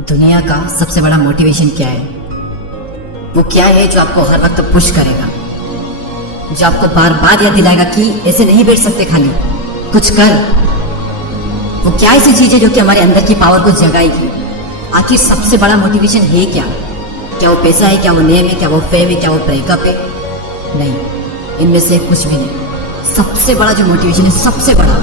दुनिया का सबसे बड़ा मोटिवेशन क्या है? वो क्या है जो आपको हर वक्त पुश करेगा, जो आपको बार बार याद दिलाएगा कि ऐसे नहीं बैठ सकते, खाली कुछ कर। वो क्या ऐसी चीज है जो कि हमारे अंदर की पावर को जगाएगी? आखिर सबसे बड़ा मोटिवेशन है क्या? क्या वो पैसा है? क्या वो नेम है? क्या वो फेम है? क्या वो ब्रेकअप है? नहीं, इनमें से कुछ भी नहीं। सबसे बड़ा जो मोटिवेशन है, सबसे बड़ा,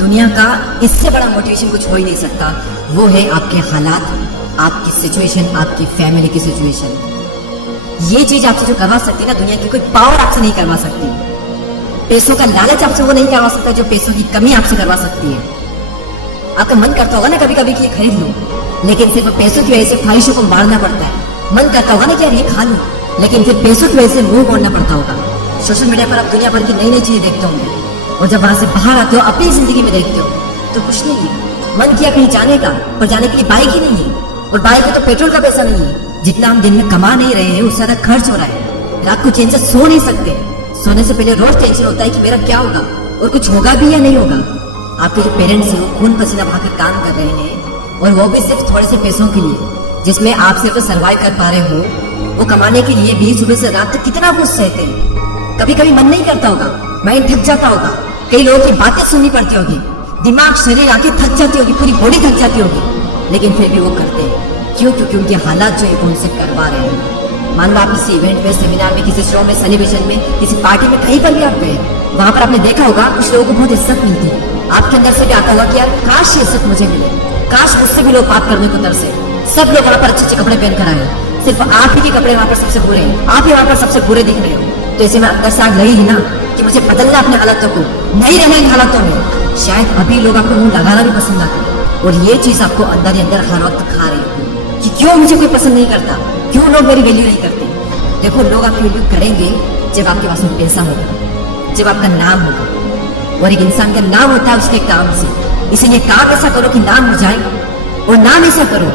दुनिया का इससे बड़ा मोटिवेशन कुछ हो ही नहीं सकता, वो है आपके हालात, आपकी सिचुएशन, आपकी फैमिली की सिचुएशन। ये चीज आपसे जो करवा सकती है ना, दुनिया की कोई पावर आपसे नहीं करवा सकती। पैसों का लालच आपसे वो नहीं करवा सकता जो पैसों की कमी आपसे करवा सकती है। आपका मन करता होगा ना कभी कभी कि ये खरीद लूं, लेकिन सिर्फ पैसों की वजह से ख्वाहिशों को मारना पड़ता है। मन करता होगा ना कि यार ये खा लूं, लेकिन फिर पैसों की वजह से मुंह मोड़ना पड़ता होगा। सोशल मीडिया पर आप दुनिया भर की नई नई चीजें देखते होंगे, और जब वहां से बाहर आते हो, अपनी जिंदगी में देखते हो, तो कुछ नहीं है। मन किया कहीं जाने का, पर जाने के लिए बाइक ही नहीं है, और बाइक में तो पेट्रोल का पैसा नहीं है। जितना हम दिन में कमा नहीं रहे हैं, उससे ज्यादा खर्च हो रहा है। रात को चैन से सो नहीं सकते। सोने से पहले रोज टेंशन होता है कि मेरा क्या होगा, और कुछ होगा भी या नहीं होगा। आपके जो पेरेंट्स हैं, वो खून पसीना बहाकर काम कर रहे हैं, और वो भी सिर्फ थोड़े से पैसों के लिए, जिसमें आप सिर्फ सर्वाइव कर पा रहे हो। वो कमाने के लिए भी सुबह से रात तक कितना कुछ सहते हैं। कभी कभी मन नहीं करता होगा, माइंड थक जाता होगा, कई लोगों की बातें सुननी पड़ती होगी, दिमाग, शरीर, आंखें थक जाती होगी, पूरी बॉडी थक जाती होगी, लेकिन फिर भी वो करते हैं। क्यों? क्योंकि उनके हालात जो है उनसे करवा रहे हैं। मान लो आप किसी इवेंट में, सेमिनार में, किसी शो में, सेलिब्रेशन में, किसी पार्टी में, कहीं पर भी आप गए, वहां पर आपने देखा होगा कुछ लोगों को बहुत इज्जत मिलती है। आपके अंदर से भी आता होगा कि यार काश ये इज्जत मुझे मिले, काश मुझसे भी लोग बात करने को तरसे। सब लोग वहां पर अच्छे अच्छे कपड़े पहन कर आए, सिर्फ आप ही के कपड़े वहां पर सबसे बुरे हैं, आप ही वहां पर सबसे बुरे दिख रहे हो। तो ऐसे में अंदर से आग लगी ही ना कि मुझे बदलना अपने हालातों को, नहीं रहना इन हालातों में। शायद अभी लोग आपको मुंह लगाना भी पसंद ना करें, और ये चीज आपको अंदर ही अंदर हर वक्त खा रही है कि क्यों मुझे कोई पसंद नहीं करता, क्यों लोग मेरी वैल्यू नहीं करते। देखो, लोग आपकी वैल्यू करेंगे जब आपके पास में पैसा होगा, जब आपका नाम होगा, और एक इंसान का नाम होता है उसके काम से। इसीलिए काम ऐसा करो कि नाम हो जाए, और नाम ऐसा करो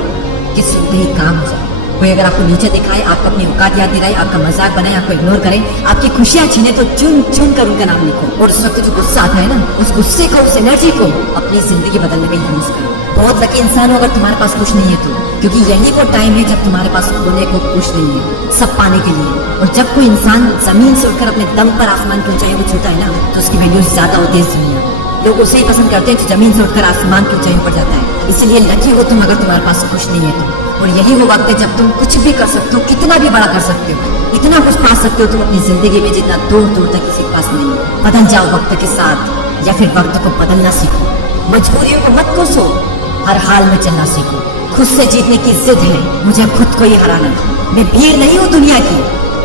कि सुनते ही काम हो जाए। कोई अगर आपको नीचे दिखाए, आपको अपनी औकात याद दिलाए, आपका मजाक बनाए, आपको इग्नोर करे, आपकी खुशियां छीने, तो चुन चुन कर उनका नाम लिखो। और उस वक्त जो गुस्सा आता है ना, उस गुस्से को, उस एनर्जी को अपनी जिंदगी बदलने में यूज करो। बहुत लकी इंसान हो अगर तुम्हारे पास कुछ नहीं है तो, क्योंकि यही वो टाइम है जब तुम्हारे पास खोने को कुछ नहीं है, सब पाने के लिए। और जब कोई इंसान जमीन से उठकर अपने दम पर आसमान की ऊंचाई को छूता है ना, तो उसकी वैल्यू ज्यादा होती है इस दुनिया में। लोग उसे ही पसंद करते हैं जो जमीन से उठकर आसमान की ऊंचाई पर जाता है। इसलिए लकी हो तुम अगर तुम्हारे पास कुछ नहीं है तो। और यही वो वक्त है जब तुम कुछ भी कर सकते हो, कितना भी बड़ा कर सकते हो, इतना कुछ पा सकते हो तुम अपनी जिंदगी में जितना दूर दूर तक किसी के पास नहीं है। बदल जाओ वक्त के साथ, या फिर वक्त को बदलना सीखो। मजबूरियों को मत कोसो, हर हाल में चलना सीखो। खुद से जीतने की जिद है, मुझे खुद को ही हराना है। मैं भीड़ नहीं हूँ दुनिया की,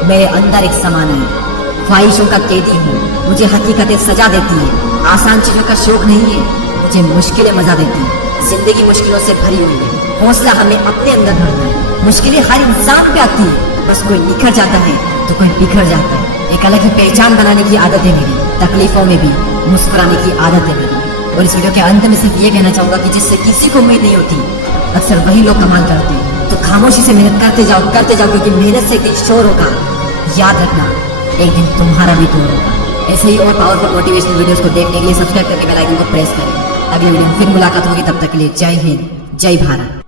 मेरे अंदर एक समान है। ख्वाहिशों का कैदी हूँ, मुझे हकीकतें सजा देती है। आसान चीजों का शौक नहीं है, मुझे मुश्किलें मजा देती है। जिंदगी मुश्किलों से भरी हुई है, हौसला हमें अपने अंदर भरना है। मुश्किलें हर इंसान पे आती है, बस कोई निखर जाता है तो कोई बिखर जाता है। एक अलग ही पहचान बनाने की आदत है मेरी, तकलीफों में भी मुस्कुराने की आदत है मेरी। और इस वीडियो के अंत में सिर्फ ये कहना चाहूंगा कि जिससे किसी को उम्मीद नहीं होती, अक्सर वही लोग कमाल करते हैं। तो खामोशी से मेहनत करते जाओ, क्योंकि मेहनत से एक दिन शोर होगा। याद रखना, एक दिन तुम्हारा भी दूर होगा। ऐसे ही और पावरफुल मोटिवेशनल वीडियोस को देखने के लिए सब्सक्राइब करके बेल आइकन को प्रेस करें। अगली वीडियो में फिर मुलाकात होगी, तब तक के लिए जय हिंद, जय भारत।